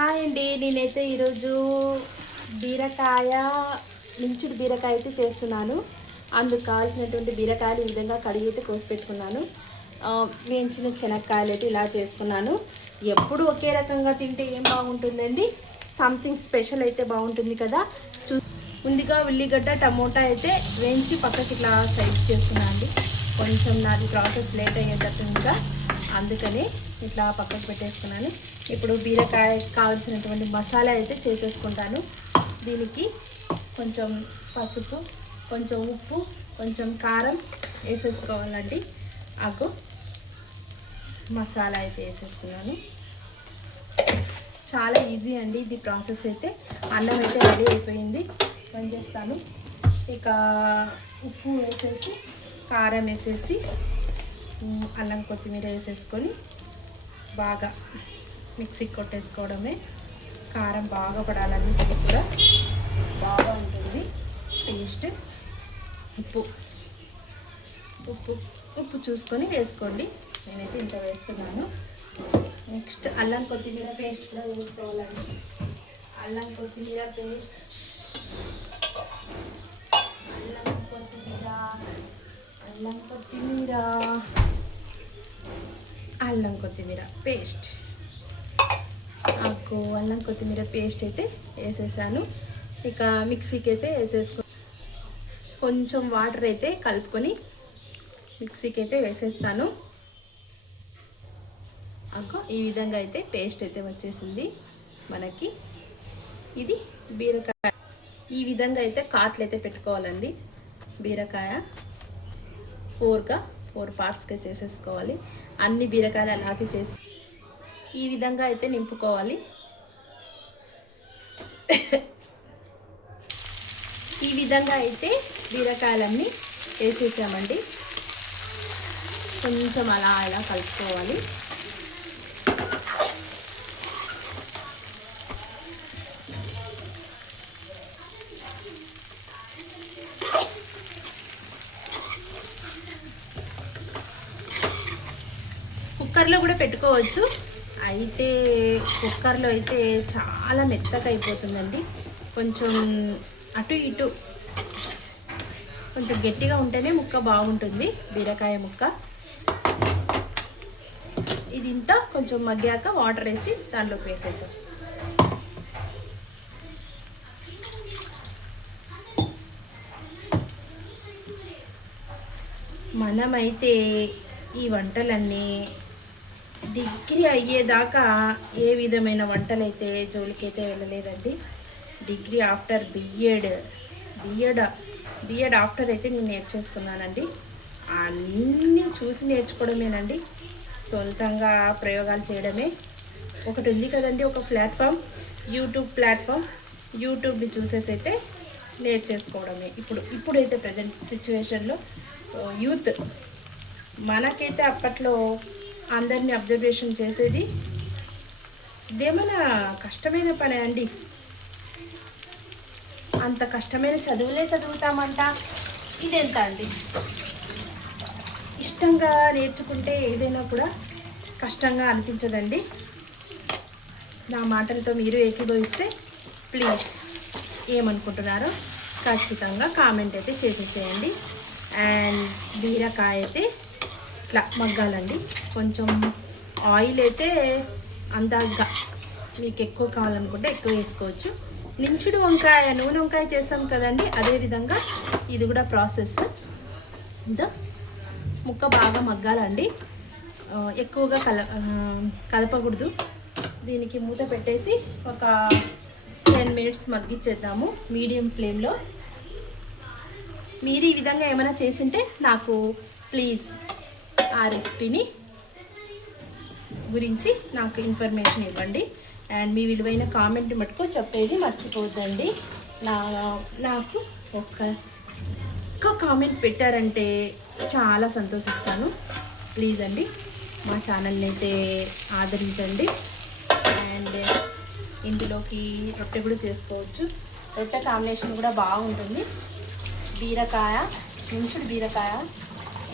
Hi అండి, నేనైతే ఈరోజు బీరకాయ మించుడు బీరకాయ అయితే చేస్తున్నాను. అందుకు కావాల్సినటువంటి బీరకాయలు ఈ విధంగా కడిగి అయితే కోసి పెట్టుకున్నాను. వేయించిన శనక్కాయలు అయితే ఇలా చేసుకున్నాను. ఎప్పుడు ఒకే రకంగా తింటే ఏం బాగుంటుందండి, సంథింగ్ స్పెషల్ అయితే బాగుంటుంది కదా. ముందుగా ఉల్లిగడ్డ టమోటా అయితే వేయించి పక్కకి ఇట్లా సైడ్ చేసుకున్నాను అండి. కొంచెం నాది ప్రాసెస్ లేట్ అయ్యేటట్టుగా, అందుకని ఇట్లా పక్కకు పెట్టేసుకున్నాను. ఇప్పుడు బీరకాయ కావాల్సినటువంటి మసాలా అయితే చేసేసుకుంటాను. దీనికి కొంచెం పసుపు, కొంచెం ఉప్పు, కొంచెం కారం వేసేసుకోవాలండి. ఆకు మసాలా అయితే వేసేసుకున్నాను. చాలా ఈజీ అండి ఇది ప్రాసెస్ అయితే. అన్నం అయితే రెడీ అయిపోయింది, బంద్ చేస్తాను. ఇక ఉప్పు వేసేసి, కారం వేసేసి, అల్లం కొత్తిమీర వేసేసుకొని బాగా మిక్సీకి కొట్టేసుకోవడమే. కారం బాగా పడాలని కూడా బాగా ఉంటుంది టేస్ట్. ఉప్పు ఉప్పు ఉప్పు చూసుకొని వేసుకోండి. నేనైతే ఇంత వేస్తున్నాను. నెక్స్ట్ అల్లం కొత్తిమీర పేస్ట్ కూడా వేసుకోవాలండి. అల్లం కొత్తిమీర పేస్ట్, అల్లం కొత్తిమీర, అల్లం కొత్తిమీర, అల్లం కొత్తిమీర పేస్ట్. నాకు అల్లం కొత్తిమీర పేస్ట్ అయితే వేసేసాను. ఇక మిక్సీకి అయితే వేసేసుకో, కొంచెం వాటర్ అయితే కలుపుకొని మిక్సీకి అయితే వేసేస్తాను. ఈ విధంగా అయితే పేస్ట్ అయితే వచ్చేసింది మనకి. ఇది బీరకాయ ఈ విధంగా అయితే కాట్లు అయితే పెట్టుకోవాలండి. బీరకాయ 4 పార్ట్స్గా చేసేసుకోవాలి. అన్ని బీరకాయలు అలాగే చేసి ఈ విధంగా అయితే నింపుకోవాలి. ఈ విధంగా అయితే బీరకాయలన్నీ వేసేసామండి. కొంచెం అలా అలా కలుపుకోవాలి. కుక్కర్లో కూడా పెట్టుకోవచ్చు, అయితే కుక్కర్లో అయితే చాలా మెత్తగా అయిపోతుందండి. కొంచెం అటు ఇటు కొంచెం గట్టిగా ఉంటేనే ముక్క బాగుంటుంది, బీరకాయ ముక్క. ఇది ఇంత కొంచెం మగ్గాక వాటర్ వేసి దాంట్లోకి వేసేద్దాం. మనమైతే ఈ వంటలన్నీ డిగ్రీ అయ్యేదాకా ఏ విధమైన వంటలైతే జోలికైతే వెళ్ళలేదండి. డిగ్రీ ఆఫ్టర్ బిఎడ్ ఆఫ్టర్ అయితే నేను నేర్చేసుకున్నానండి. అన్నీ చూసి నేర్చుకోవడమేనండి, సొంతంగా ప్రయోగాలు చేయడమే. ఒకటి ఉంది కదండి, ఒక ప్లాట్ఫామ్, యూట్యూబ్ ప్లాట్ఫామ్. యూట్యూబ్ని చూసేసి అయితే నేర్చేసుకోవడమే. ఇప్పుడైతే ప్రజెంట్ సిచ్యువేషన్లో యూత్ మనకైతే అప్పట్లో అందరినీ అబ్జర్వేషన్ చేసేది ఇదేమైనా కష్టమైన పని అండి. అంత కష్టమైన చదువులే చదువుతామంట, ఇదెంత అండి. ఇష్టంగా నేర్చుకుంటే ఏదైనా కూడా కష్టంగా అనిపించదండి. నా మాటలతో మీరు ఏకీభవిస్తే ప్లీజ్ ఏమనుకుంటున్నారో ఖచ్చితంగా కామెంట్ అయితే చేసేసేయండి. అండ్ బీరకాయ అయితే ఇట్లా మగ్గాలండి. కొంచెం ఆయిల్ అయితే అందాజగా మీకు ఎక్కువ కావాలనుకుంటే ఎక్కువ వేసుకోవచ్చు. నించుడు వంకాయ, నూనె వంకాయ చేస్తాం కదండి, అదేవిధంగా ఇది కూడా ప్రాసెస్. ముక్క బాగా మగ్గాలండి, ఎక్కువగా కలపకూడదు. దీనికి మూత పెట్టేసి ఒక 10 మినిట్స్ మగ్గిచ్చేద్దాము మీడియం ఫ్లేమ్లో. మీరు ఈ విధంగా ఏమైనా చేసింటే నాకు ప్లీజ్ ఆ రెసిపీని గురించి నాకు ఇన్ఫర్మేషన్ ఇవ్వండి. అండ్ మీ విలువైన కామెంట్ మటుకు చెప్పేది మర్చిపోద్దండి. నాకు ఒక్క కామెంట్ పెట్టారంటే చాలా సంతోషిస్తాను. ప్లీజ్ అండి, మా ఛానల్ని అయితే ఆదరించండి. అండ్ ఇందులోకి రొట్టె కూడా చేసుకోవచ్చు. రొట్టె కాంబినేషన్ కూడా బాగుంటుంది. బీరకాయ, మించుడు బీరకాయ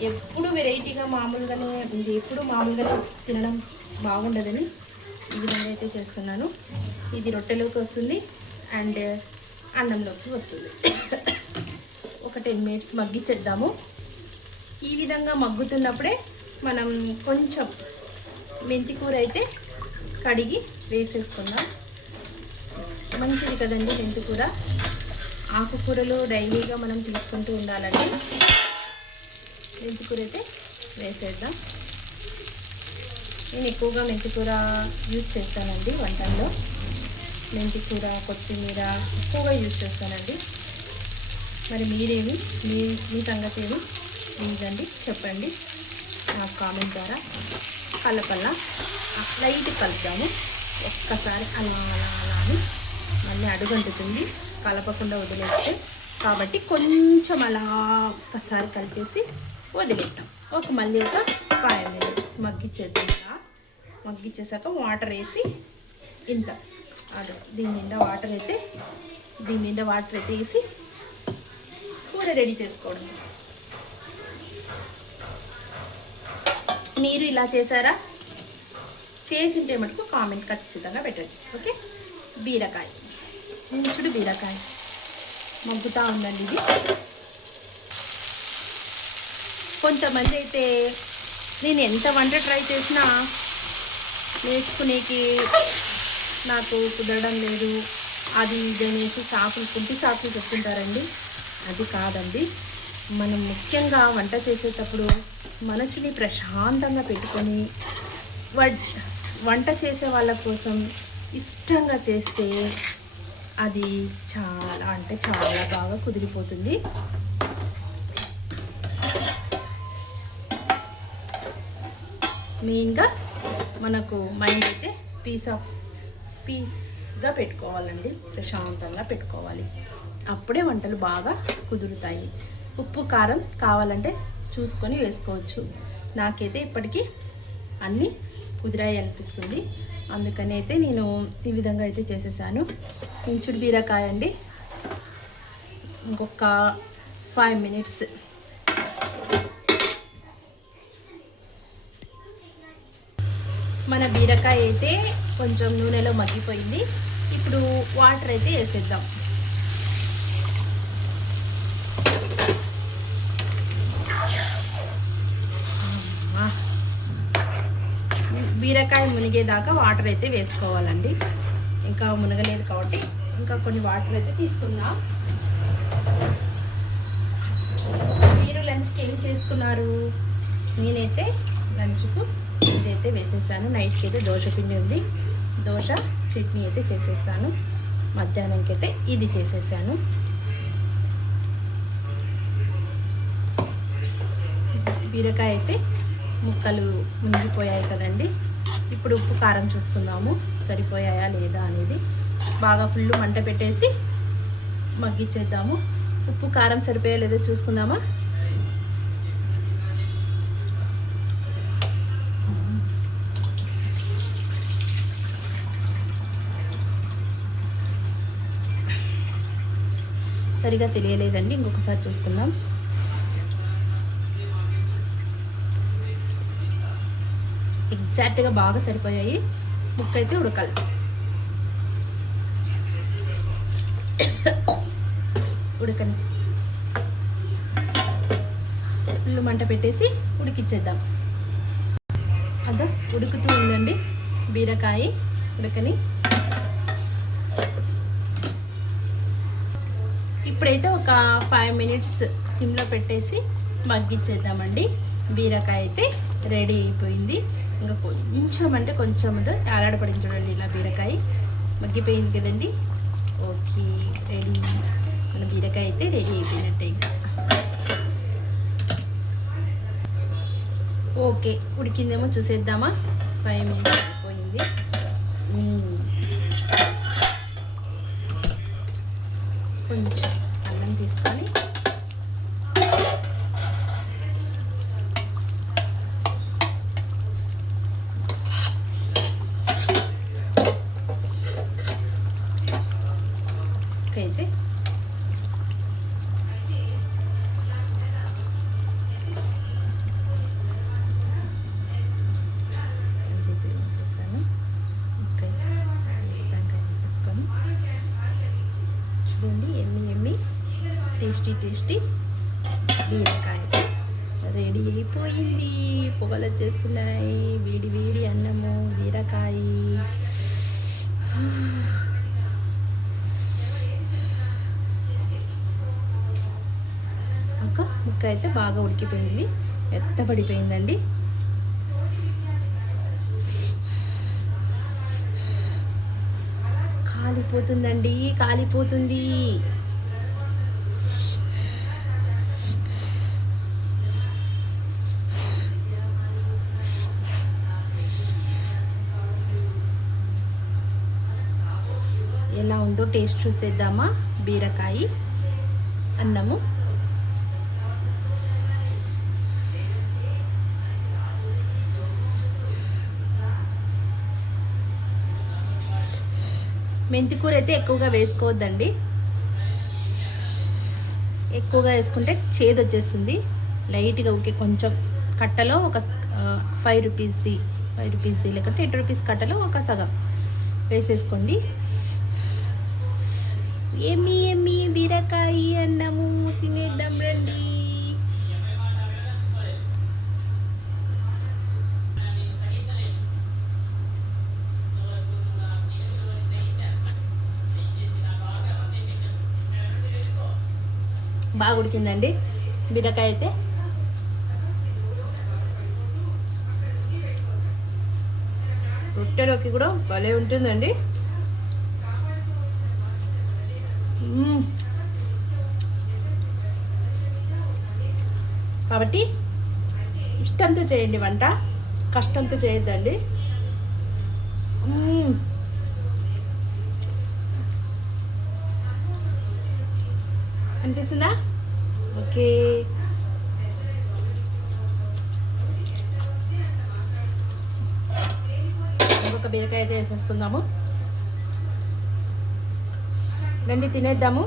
ఎప్పుడు వెరైటీగా మామూలుగానే తినడం బాగుండదని ఈ విధంగా అయితే చేస్తున్నాను. ఇది రొట్టెలోకి వస్తుంది అండ్ అన్నంలోకి వస్తుంది. ఒక 10 మినిట్స్ మగ్గిచ్చేద్దాము. ఈ విధంగా మగ్గుతున్నప్పుడే మనం కొంచెం మెంతి కూర అయితే కడిగి వేసేసుకుందాం. మంచిది కదండి మెంతి కూర. ఆకుకూరలు డైలీగా మనం తీసుకుంటూ ఉండాలండి. మెంతి కూర అయితే వేసేద్దాం. నేను ఎక్కువగా మెంతి కూర యూజ్ చేస్తానండి వంటల్లో. మెంతి కూర, కొత్తిమీర ఎక్కువగా యూజ్ చేస్తానండి. మరి మీరేమి మీ సంగతి ఏమి ప్లీజ్ అండి చెప్పండి నాకు కామెంట్ ద్వారా. కలపల్లా లైట్ కలుపుదాము. ఒక్కసారి అలా అలా అలా అని మళ్ళీ అడుగంటుతుంది కలపకుండా వదిలేస్తే. కాబట్టి కొంచెం అలా ఒక్కసారి కలిపేసి వదిలేద్దాం. మళ్ళీ ఒక 5 మినిట్స్ మగ్గిచ్చేద్దాం. మగ్గిచ్చేసాక వాటర్ వేసి ఇంత దీని నిండా వాటర్ అయితే వేసి కూర రెడీ చేసుకోవడం. మీరు ఇలా చేశారా? చేసింటే మటుకు కామెంట్ ఖచ్చితంగా పెట్టండి. ఓకే, బీరకాయ ముంచుడు బీరకాయ మగ్గుతూ ఉందండి. ఇది కొంతమంది అయితే నేను ఎంత వంట ట్రై చేసినా నేర్చుకునేకి నాకు కుదరడం లేదు, అది ఇదనేసి కుంటి సాకులు చెప్తుంటారండి. అది కాదండి. మనం ముఖ్యంగా వంట చేసేటప్పుడు మనసుని ప్రశాంతంగా పెట్టుకొని వంట చేసే వాళ్ళ కోసం ఇష్టంగా చేస్తే అది చాలా అంటే చాలా బాగా కుదిరిపోతుంది. మెయిన్గా మనకు మైండ్ అయితే పీస్గా పెట్టుకోవాలండి, ప్రశాంతంగా పెట్టుకోవాలి. అప్పుడే వంటలు బాగా కుదురుతాయి. ఉప్పు కారం కావాలంటే చూసుకొని వేసుకోవచ్చు. నాకైతే ఇప్పటికీ అన్నీ కుదిరాయి అనిపిస్తుంది. అందుకని అయితే నేను ఈ విధంగా అయితే చేసేసాను. ముంచుడు బీరకాయ అండి. ఇంకొక 5 మినిట్స్. మన బీరకాయ అయితే కొంచెం నూనెలో మగ్గిపోయింది. ఇప్పుడు వాటర్ అయితే వేసేద్దాం. బీరకాయ మునిగేదాకా వాటర్ అయితే వేసుకోవాలండి. ఇంకా మునగలేదు కాబట్టి ఇంకా కొన్ని వాటర్ అయితే తీసుకుందాం. మీరు లంచ్కి ఏం చేసుకున్నారు? నేనైతే లంచ్కు ఇదైతే వేసేసాను. నైట్కి అయితే దోశ పిండి ఉంది, దోశ చట్నీ అయితే చేసేస్తాను. మధ్యాహ్నంకి అయితే ఇది చేసేసాను. బీరకాయ అయితే ముక్కలు మునిగిపోయాయి కదండి. ఇప్పుడు ఉప్పు కారం చూసుకుందాము సరిపోయాయా లేదా అనేది. బాగా ఫుల్ మంట పెట్టేసి మగ్గిచ్చేద్దాము. ఉప్పు కారం సరిపోయా లేదో చూసుకుందామా. సరిగా తెలియలేదండి, ఇంకొకసారి చూసుకుందాం. ఎగ్జాక్ట్గా బాగా సరిపోయాయి. ముక్క అయితే ఉడకాలి. ఉడకని ఫుల్ మంట పెట్టేసి ఉడికిచ్చేద్దాం. అదా ఉడుకుతూ ఉందండి బీరకాయ. ఉడకని ఇప్పుడైతే ఒక 5 మినిట్స్ సిమ్లో పెట్టేసి మగ్గిచ్చేద్దామండి. బీరకాయ అయితే రెడీ అయిపోయింది. ఇంకా కొంచెం అంటే కొంచెం ఆలాడపడింది చూడండి. ఇలా బీరకాయ మగ్గిపోయింది కదండి. Okay, ready. మన బీరకాయ అయితే రెడీ అయిపోయినట్టే. ఇంకా ఓకే, ఉడికిందేమో చూసేద్దామా. 5 మినిట్స్ అయిపోయింది. కొంచెం అన్నం తీసుకొని అయితే చేశాను. చూడండి, ఎమ్మి ఎమ్మి టేస్టీ టేస్టీ బీరకాయ రెడీ అయిపోయింది. పొగలు వచ్చేస్తున్నాయి. వేడి వేడి అన్నము, బీరకాయ. ఒక ముక్క అయితే బాగా ఉడికిపోయింది, మెత్తబడిపోయిందండి. కాలిపోతుందండి, కాలిపోతుంది. ఎలా ఉందో టేస్ట్ చూసేద్దామా. బీరకాయ అన్నము మెంతికూర అయితే ఎక్కువగా వేసుకోవద్దండి. ఎక్కువగా వేసుకుంటే చేదు వచ్చేస్తుంది. లైట్గా ఊకే కొంచెం కట్టలో ఒక 5 రూపీస్ది లేకుంటే 10 రూపీస్ కట్టలో ఒక సగం వేసేసుకోండి. ఎమ్మి ఎమ్మి బీరకాయ అన్నము తినేద్దాం రండి. బాగా ఉడికిందండి బీరకాయ అయితే. రొట్టెలోకి కూడా భలే ఉంటుందండి. కాబట్టి ఇష్టంతో చేయండి వంట, కష్టంతో చేయొద్దండి. అనిపిస్తుందా? ఓకే, ఇంకొక బీరకాయ అయితే వేసేసుకుందాము. రండి తినేద్దాము.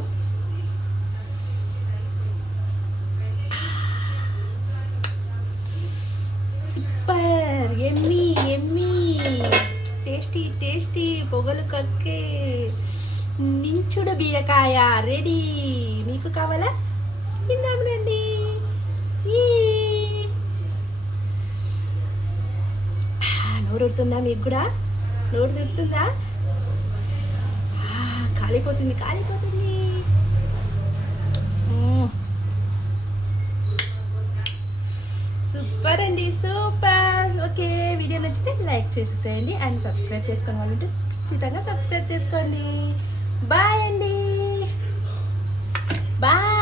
Super, yummy yummy, tasty tasty, పొగలు కక్కే నించుడు బీరకాయ రెడీ. మీకు కావాలా? తిందాము రండి. నోరు ఉడుతుందా? మీకు కూడా నోరు తిడుతుందా? కాలిపోతుంది, కాలిపోతుంది. సూపర్ అండి, సూపర్. ఓకే, వీడియో నచ్చితే లైక్ చేసేసేయండి అండ్ సబ్స్క్రైబ్ చేసుకుని వాళ్ళు ఉంటే ఖచ్చితంగా సబ్స్క్రైబ్ చేసుకోండి. బాయ్ అండి, బాయ్.